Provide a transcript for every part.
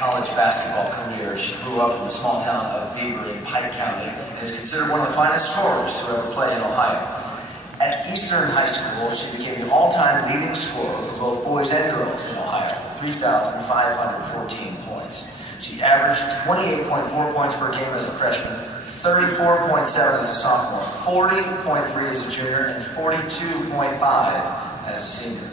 college basketball career. She grew up in the small town of Beaver in Pike County and is considered one of the finest scorers to ever play in Ohio. At Eastern High School, she became the all-time leading scorer for both boys and girls in Ohio, 3,514 points. She averaged 28.4 points per game as a freshman, 34.7 as a sophomore, 40.3 as a junior, and 42.5 as a senior.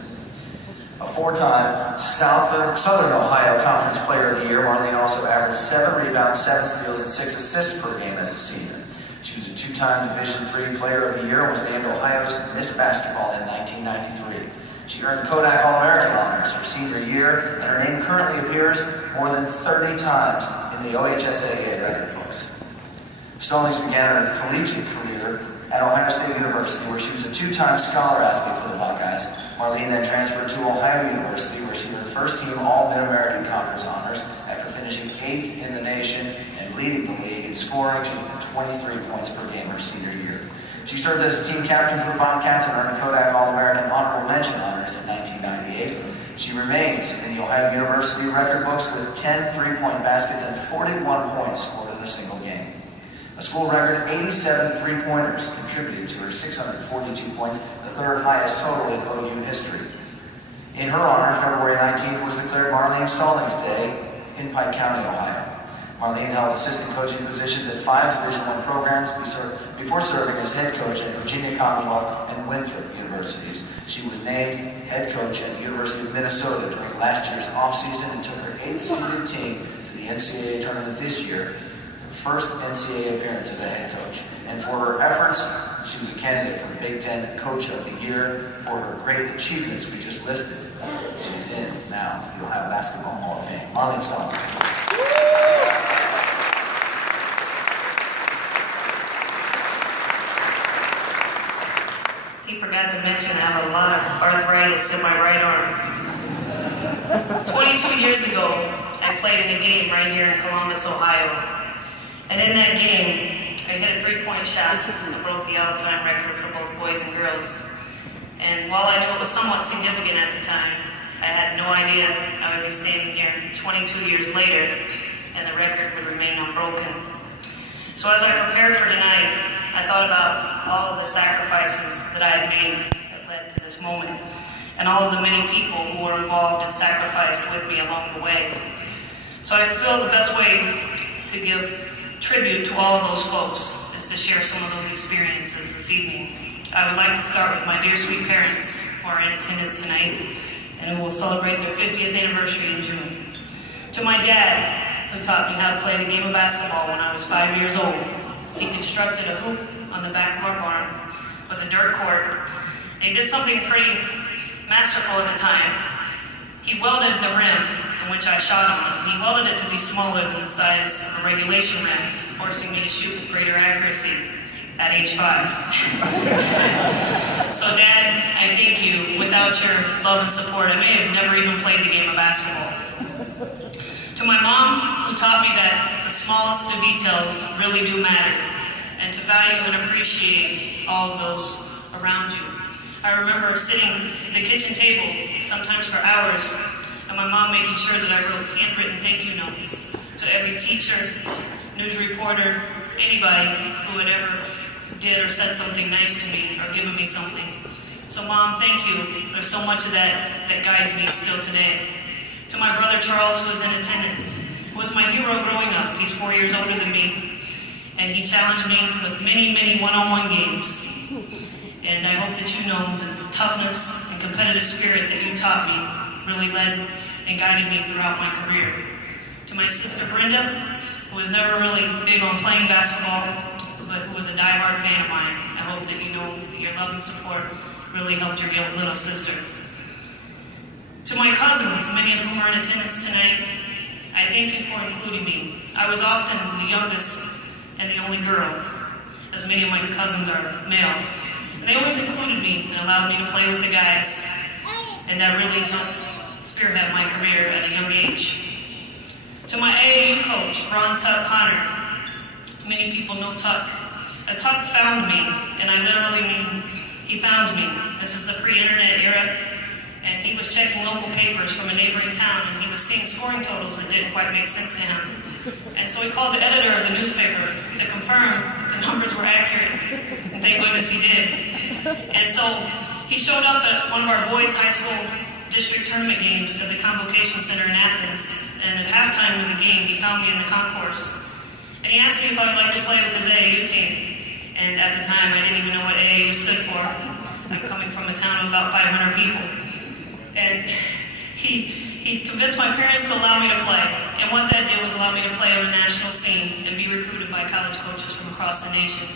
A four-time Southern Ohio Conference Player of the Year, Marlene also averaged 7 rebounds, 7 steals, and 6 assists per game as a senior. She was a two-time Division III Player of the Year and was named Ohio's Miss Basketball in 1993. She earned Kodak All-American honors her senior year, and her name currently appears more than 30 times in the OHSAA record books. Stollings began her collegiate career at Ohio State University, where she was a two-time scholar athlete for the Buckeyes. Marlene then transferred to Ohio University, where she earned first-team All-Mid-American Conference honors after finishing 8th in the nation and leading the league in scoring 23 points per game her senior year. She served as team captain for the Bobcats and earned Kodak All-American Honorable Mention honors in 1998. She remains in the Ohio University record books with 10 three-point baskets and 41 points scored in a single game. A school record 87 three-pointers contributed to her 642 points, the third highest total in OU history. In her honor, February 19th was declared Marlene Stollings Day in Pike County, Ohio. Marlene held assistant coaching positions at 5 Division I programs before serving as head coach at Virginia Commonwealth and Winthrop Universities. She was named head coach at the University of Minnesota during last year's offseason and took her 8th-seeded team to the NCAA tournament this year, her first NCAA appearance as a head coach. And for her efforts, she was a candidate for Big Ten Coach of the Year. For her great achievements we just listed, she's in now the Ohio Basketball Hall of Fame. Marlene Stollings. He forgot to mention I have a lot of arthritis in my right arm. 22 years ago, I played in a game right here in Columbus, Ohio. And in that game, I hit a three-point shot that broke the all-time record for both boys and girls. And while I knew it was somewhat significant at the time, I had no idea I would be standing here 22 years later and the record would remain unbroken. So as I prepared for tonight, I thought about all of the sacrifices that I had made that led to this moment, and all of the many people who were involved and sacrificed with me along the way. So I feel the best way to give tribute to all of those folks is to share some of those experiences this evening. I would like to start with my dear sweet parents who are in attendance tonight and who will celebrate their 50th anniversary in June. To my dad, who taught me how to play the game of basketball when I was 5 years old. He constructed a hoop on the back of our barn with a dirt court. They did something pretty masterful at the time. He welded the rim in which I shot on. He welded it to be smaller than the size of a regulation rim, forcing me to shoot with greater accuracy at age 5. So Dad, I thank you. Without your love and support, I may have never even played the game of basketball. To my mom, who taught me that the smallest of details really do matter, and to value and appreciate all of those around you. I remember sitting at the kitchen table, sometimes for hours, and my mom making sure that I wrote handwritten thank you notes to every teacher, news reporter, anybody who had ever did or said something nice to me or given me something. So Mom, thank you. There's so much of that that guides me still today. To my brother Charles, who was in attendance, who was my hero growing up. He's 4 years older than me, and he challenged me with many, many one-on-one games. And I hope that you know that the toughness and competitive spirit that you taught me really led and guided me throughout my career. To my sister Brenda, who was never really big on playing basketball, but who was a diehard fan of mine. I hope that you know that your love and support really helped your little sister. To my cousins, many of whom are in attendance tonight, I thank you for including me. I was often the youngest and the only girl, as many of my cousins are male. And they always included me and allowed me to play with the guys, and that really helped spearhead my career at a young age. To my AAU coach, Ron Tuck Connor, many people know Tuck. Tuck found me, and I literally mean he found me. This is a pre-internet era, and he was checking local papers from a neighboring town, and he was seeing scoring totals that didn't quite make sense to him. And so he called the editor of the newspaper to confirm if the numbers were accurate, and thank goodness he did. And so he showed up at one of our boys' high school district tournament games at the Convocation Center in Athens, and at halftime of the game, he found me in the concourse. And he asked me if I'd like to play with his AAU team. And at the time, I didn't even know what AAU stood for. I'm coming from a town of about 500 people. And he convinced my parents to allow me to play. And what that did was allow me to play on a national scene and be recruited by college coaches from across the nation.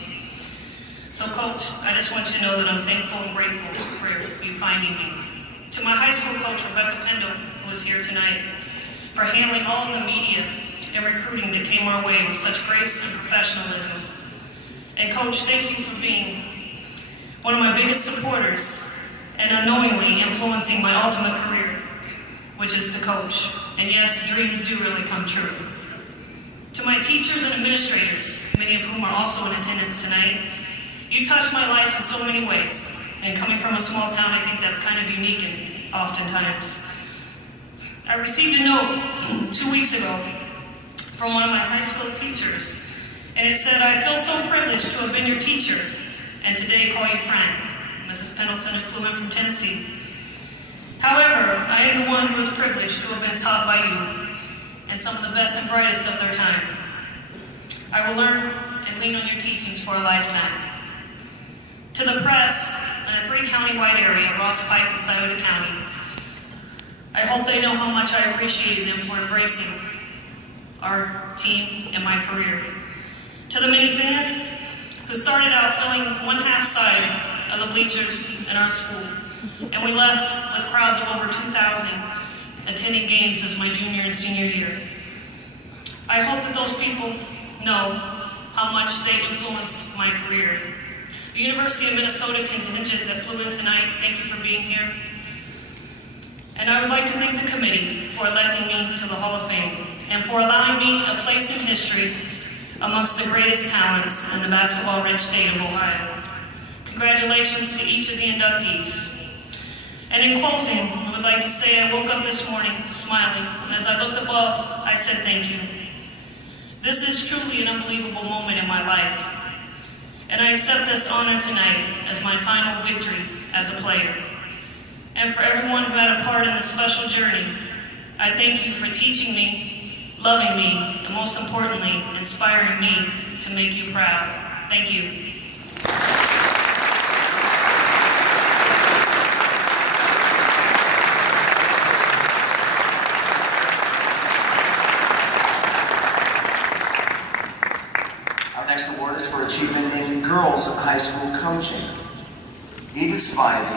So, Coach, I just want you to know that I'm thankful and grateful for you finding me. To my high school coach, Rebecca Pendle, who is here tonight, for handling all of the media and recruiting that came our way with such grace and professionalism. And Coach, thank you for being one of my biggest supporters and unknowingly influencing my ultimate career, which is to coach. And yes, dreams do really come true. To my teachers and administrators, many of whom are also in attendance tonight, you touched my life in so many ways. And coming from a small town, I think that's kind of unique and oftentimes. I received a note 2 weeks ago from one of my high school teachers, and it said, "I feel so privileged to have been your teacher, and today call you friend." Mrs. Pendleton had flew in from Tennessee. However, I am the one who is privileged to have been taught by you, and some of the best and brightest of their time. I will learn and lean on your teachings for a lifetime. To the press in a 3-county-wide area, Ross Pike and Scioto County, I hope they know how much I appreciated them for embracing our team and my career. To the many fans who started out filling one half side of the bleachers in our school, and we left with crowds of over 2,000 attending games as my junior and senior year. I hope that those people know how much they influenced my career. The University of Minnesota contingent that flew in tonight, thank you for being here. And I would like to thank the committee for electing me to the Hall of Fame and for allowing me a place in history amongst the greatest talents in the basketball-rich state of Ohio. Congratulations to each of the inductees. And in closing, I would like to say I woke up this morning smiling, and as I looked above, I said thank you. This is truly an unbelievable moment in my life, and I accept this honor tonight as my final victory as a player. And for everyone who had a part in this special journey, I thank you for teaching me, loving me, and most importantly, inspiring me to make you proud. Thank you. Our next award is for achievement in girls high school coaching. Edith Spivey.